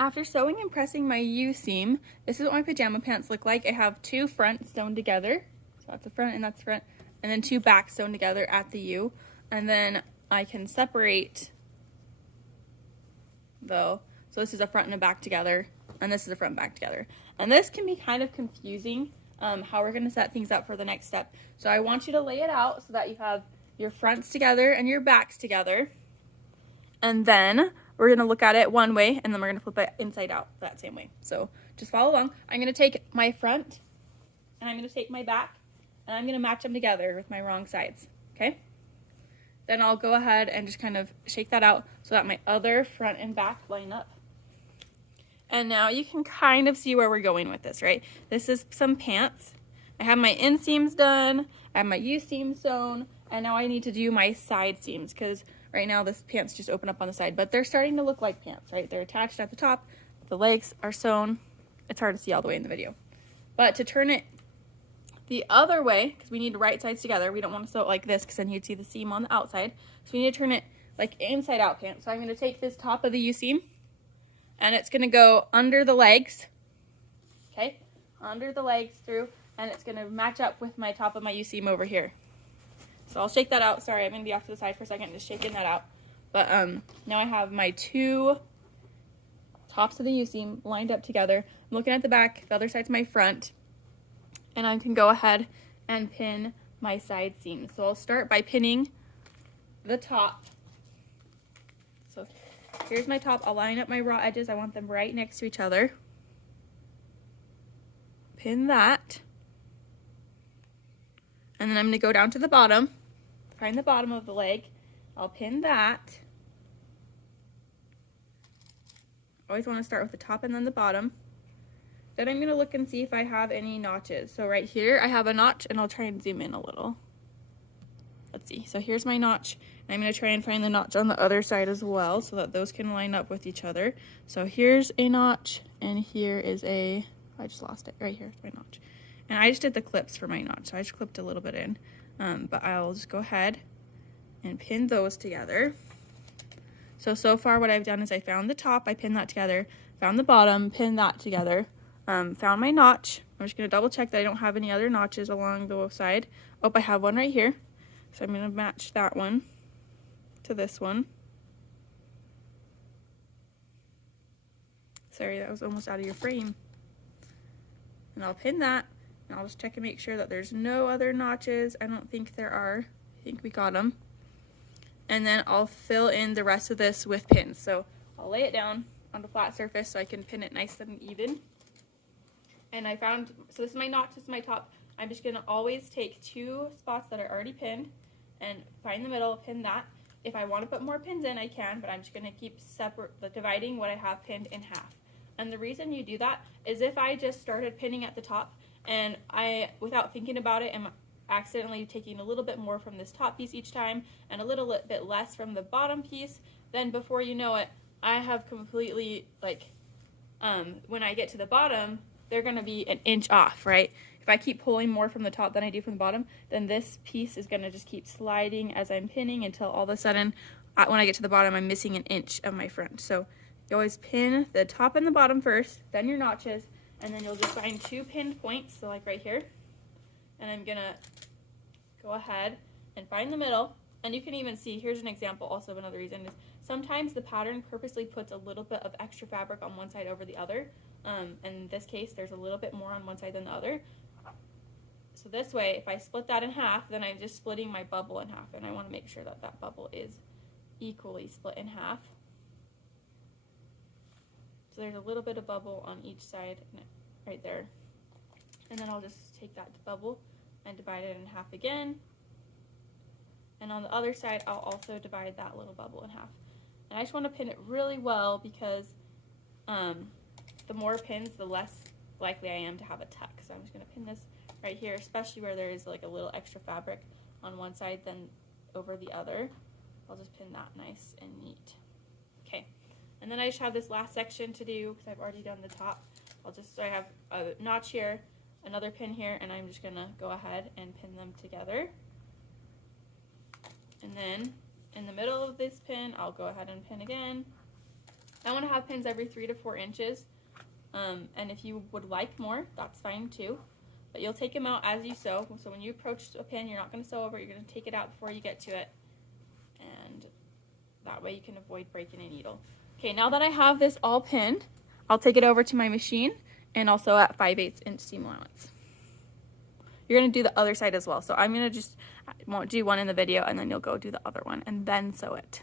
After sewing and pressing my U-seam, this is what my pajama pants look like. I have two fronts sewn together. So that's the front and that's the front. And then two backs sewn together at the U. And then I can separate though. So this is a front and a back together. And this is a front and back together. And this can be kind of confusing how we're going to set things up for the next step. So I want you to lay it out so that you have your fronts together and your backs together. And then we're going to look at it one way, and then we're going to flip it inside out that same way. So just follow along. I'm going to take my front, and I'm going to take my back, and I'm going to match them together with my wrong sides, okay? Then I'll go ahead and just kind of shake that out so that my other front and back line up. And now you can kind of see where we're going with this, right? This is some pants. I have my inseams done, I have my U-seam sewn, and now I need to do my side seams because right now this pants just open up on the side, but they're starting to look like pants, right? They're attached at the top, the legs are sewn. It's hard to see all the way in the video. But to turn it the other way, because we need the right sides together, we don't want to sew it like this because then you'd see the seam on the outside. So we need to turn it like inside out pants. So I'm going to take this top of the U-seam and it's going to go under the legs, okay? Under the legs through, and it's going to match up with my top of my U-seam over here. So I'll shake that out. Sorry, I'm going to be off to the side for a second, just shaking that out. But now I have my two tops of the U-seam lined up together. I'm looking at the back, the other side's my front. And I can go ahead and pin my side seams. So I'll start by pinning the top. So here's my top. I'll line up my raw edges. I want them right next to each other. Pin that. And then I'm going to go down to the bottom, find the bottom of the leg. I'll pin that. Always want to start with the top and then the bottom. Then I'm going to look and see if I have any notches. So right here I have a notch, and I'll try and zoom in a little. Let's see. So here's my notch. And I'm going to try and find the notch on the other side as well so that those can line up with each other. So here's a notch, and here is a, I just lost it. Right here's my notch. And I just did the clips for my notch, so I just clipped a little bit in. But I'll just go ahead and pin those together. So far what I've done is I found the top, I pinned that together, found the bottom, pinned that together, found my notch. I'm just going to double check that I don't have any other notches along the side. Oh, I have one right here. So I'm going to match that one to this one. Sorry, that was almost out of your frame. And I'll pin that. And I'll just check and make sure that there's no other notches. I don't think there are. I think we got them. And then I'll fill in the rest of this with pins. So I'll lay it down on the flat surface so I can pin it nice and even. And I found, so this is my notch, this is my top. I'm just gonna always take two spots that are already pinned and find the middle, pin that. If I want to put more pins in, I can, but I'm just gonna keep dividing what I have pinned in half. And the reason you do that is if I just started pinning at the top, and I, without thinking about it, am accidentally taking a little bit more from this top piece each time and a little bit less from the bottom piece, then before you know it, I have completely, like, when I get to the bottom, they're going to be an inch off, right? If I keep pulling more from the top than I do from the bottom, then this piece is going to just keep sliding as I'm pinning until all of a sudden, when I get to the bottom, I'm missing an inch of my front. So you always pin the top and the bottom first, then your notches, and then you'll just find two pinned points, so like right here. And I'm gonna go ahead and find the middle. And you can even see, here's an example also of another reason, is sometimes the pattern purposely puts a little bit of extra fabric on one side over the other. In this case, there's a little bit more on one side than the other. So this way, if I split that in half, then I'm just splitting my bubble in half. And I wanna make sure that that bubble is equally split in half. So there's a little bit of bubble on each side right there. And then I'll just take that bubble and divide it in half again. And on the other side, I'll also divide that little bubble in half. And I just want to pin it really well because the more pins, the less likely I am to have a tuck. So I'm just going to pin this right here, especially where there is like a little extra fabric on one side than over the other. I'll just pin that nice and neat. Okay. And then I just have this last section to do because I've already done the top. So I have a notch here, another pin here, and I'm just gonna go ahead and pin them together. And then in the middle of this pin, I'll go ahead and pin again. I want to have pins every 3 to 4 inches. And if you would like more, that's fine too. But you'll take them out as you sew. So when you approach a pin, you're not going to sew over it. You're going to take it out before you get to it. And that way you can avoid breaking a needle. Okay, now that I have this all pinned, I'll take it over to my machine and also at 5/8 inch seam allowance. You're going to do the other side as well. So I'm going to just, I won't do one in the video, and then you'll go do the other one and then sew it.